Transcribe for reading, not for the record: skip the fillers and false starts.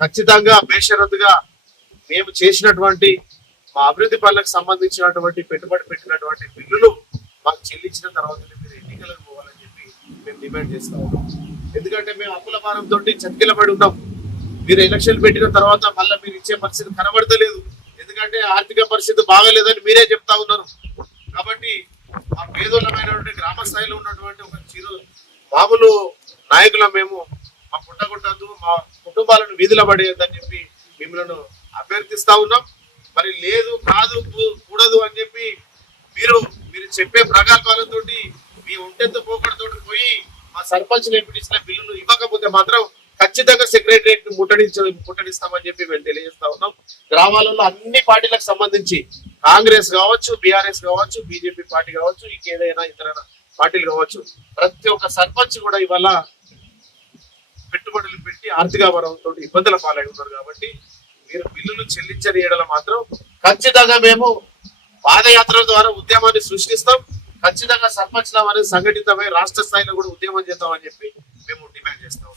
ఖచ్చితంగా బేషరతుగా మేము చేసినటువంటి మా అభివృద్ధి పనులకు సంబంధించినటువంటి పెట్టుబడి పెట్టినటువంటి బిల్లులు మాకు చెల్లించిన తర్వాత మీరు ఎన్నికలకు పోవాలని చెప్పి మేము డిమాండ్ చేస్తా ఉన్నాం. ఎందుకంటే మేము అప్పుల భారంతో చతికిలబడి ఉన్నాం. మీరు ఎలక్షన్లు పెట్టిన తర్వాత మళ్ళీ మీరు ఇచ్చే పరిస్థితి కనబడతలేదు. ఎందుకంటే ఆర్థిక పరిస్థితి బాగాలేదని మీరే చెప్తా ఉన్నారు. కాబట్టి మా పేదోళ్ళమైనటువంటి గ్రామ స్థాయిలో ఉన్నటువంటి ఒక మామూలు నాయకులం మేము. మా పుట్టగొట్టద్దు, మా కుటుంబాలను వీధిలో పడేయద్దని చెప్పి మిమ్మల్ని అభ్యర్థిస్తా ఉన్నాం. మరి లేదు కాదు కూడదు అని చెప్పి మీరు చెప్పే ప్రగల్భాలతో మీ ఒంటెత్తు పోకడతో పోయి మా సర్పంచ్ ఎంపీటీసీల బిల్లులు ఇవ్వకపోతే మాత్రం ఖచ్చితంగా సెక్రటరియట్ ముట్టడిస్తామని చెప్పి మేము తెలియజేస్తా ఉన్నాం. గ్రామాలలో అన్ని పార్టీలకు సంబంధించి కాంగ్రెస్ కావచ్చు, బీఆర్ఎస్ కావచ్చు, బీజేపీ పార్టీ కావచ్చు, ఇంకేదైనా ఇతర పార్టీలు కావచ్చు, ప్రతి ఒక్క సర్పంచ్ కూడా ఇవాళ పెట్టుబడులు పెట్టి ఆర్థిక భారంతో ఇబ్బందుల పాలై ఉన్నారు. కాబట్టి మీరు బిల్లులు చెల్లించని ఏడల మాత్రం ఖచ్చితంగా మేము పాదయాత్రల ద్వారా ఉద్యమాన్ని సృష్టిస్తాం. ఖచ్చితంగా సర్పంచ్ల అనేది సంఘటితమై రాష్ట్ర స్థాయిలో కూడా ఉద్యమం చేద్దామని చెప్పి మేము డిమాండ్ చేస్తాం.